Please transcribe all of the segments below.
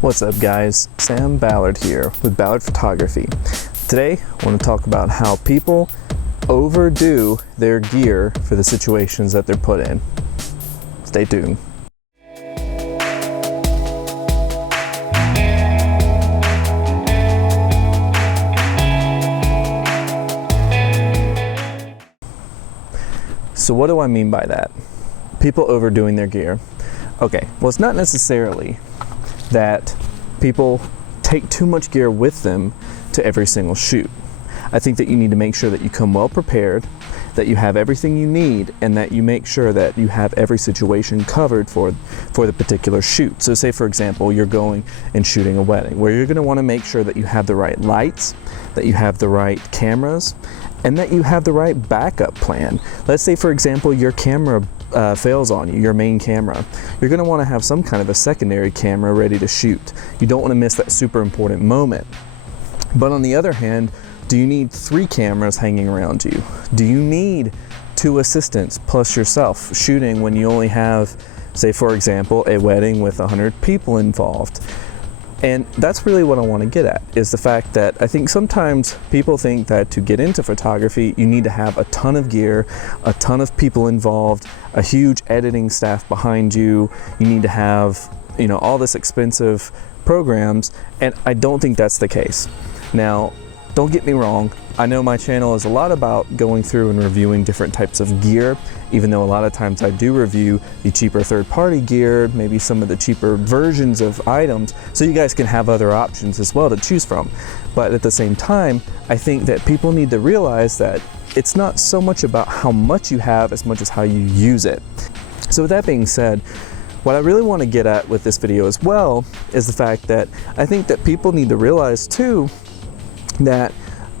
What's up guys, Sam Ballard here with Ballard Photography. Today I want to talk about how people overdo their gear for the situations that they're put in. Stay tuned. So what do I mean by that? People overdoing their gear. Okay, well it's not necessarily that people take too much gear with them to every single shoot. I think that you need to make sure that you come well prepared, that you have everything you need, and that you make sure that you have every situation covered for the particular shoot. So say for example, you're going and shooting a wedding where you're going to want to make sure that you have the right lights, that you have the right cameras, and that you have the right backup plan. Let's say for example, your camera fails on you, your main camera. You're going to want to have some kind of a secondary camera ready to shoot. You don't want to miss that super important moment. But on the other hand, do you need 3 cameras hanging around you? Do you need 2 assistants plus yourself shooting when you only have, say for example, a wedding with 100 people involved? And that's really what I want to get at, is the fact that I think sometimes people think that to get into photography, you need to have a ton of gear, a ton of people involved, a huge editing staff behind you. You need to have, all this expensive programs, and I don't think that's the case. Now, don't get me wrong, I know my channel is a lot about going through and reviewing different types of gear, even though a lot of times I do review the cheaper third-party gear, maybe some of the cheaper versions of items, so you guys can have other options as well to choose from. But at the same time, I think that people need to realize that it's not so much about how much you have as much as how you use it. So with that being said, what I really want to get at with this video as well is the fact that I think that people need to realize too that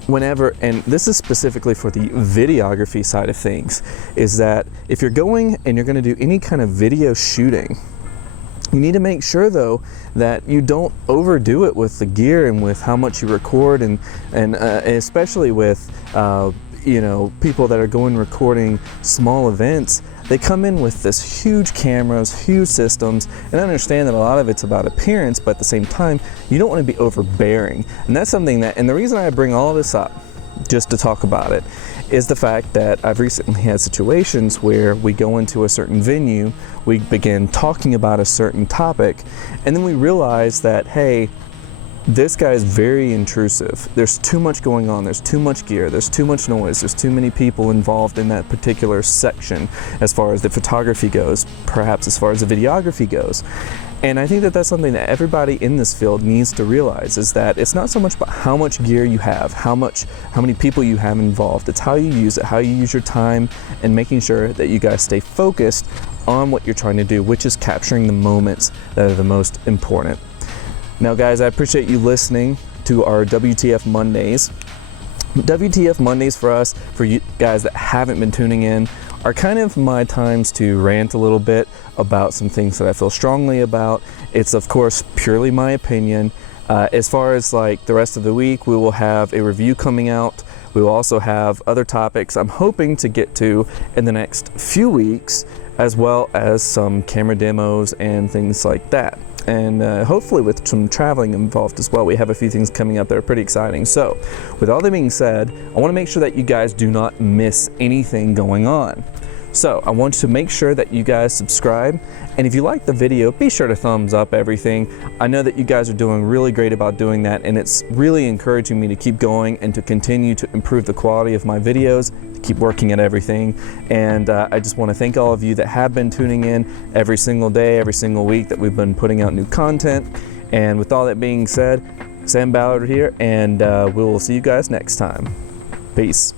whenever, and this is specifically for the videography side of things, is that if you're going and you're going to do any kind of video shooting, you need to make sure though that you don't overdo it with the gear and with how much you record, and especially with people that are going recording small events. They come in with this huge cameras, huge systems, and I understand that a lot of it's about appearance, but at the same time, you don't want to be overbearing. And that's something that, and the reason I bring all this up, just to talk about it, is the fact that I've recently had situations where we go into a certain venue, we begin talking about a certain topic, and then we realize that, hey, this guy is very intrusive. There's too much going on, there's too much gear, there's too much noise, there's too many people involved in that particular section as far as the photography goes, perhaps as far as the videography goes. And I think that that's something that everybody in this field needs to realize, is that it's not so much about how much gear you have, how many people you have involved. It's how you use it, how you use your time, and making sure that you guys stay focused on what you're trying to do, which is capturing the moments that are the most important. Now guys, I appreciate you listening to our WTF Mondays. WTF Mondays for us, for you guys that haven't been tuning in, are kind of my times to rant a little bit about some things that I feel strongly about. It's of course purely my opinion. As far as like the rest of the week, we will have a review coming out. We will also have other topics I'm hoping to get to in the next few weeks, as well as some camera demos and things like that. And hopefully with some traveling involved as well. We have a few things coming up that are pretty exciting. So with all that being said, I want to make sure that you guys do not miss anything going on. So I want to make sure that you guys subscribe, and if you like the video, be sure to thumbs up everything. I know that you guys are doing really great about doing that, and it's really encouraging me to keep going and to continue to improve the quality of my videos, to keep working at everything. And I just want to thank all of you that have been tuning in every single day, every single week that we've been putting out new content. And with all that being said, Sam Ballard here, and we will see you guys next time. Peace.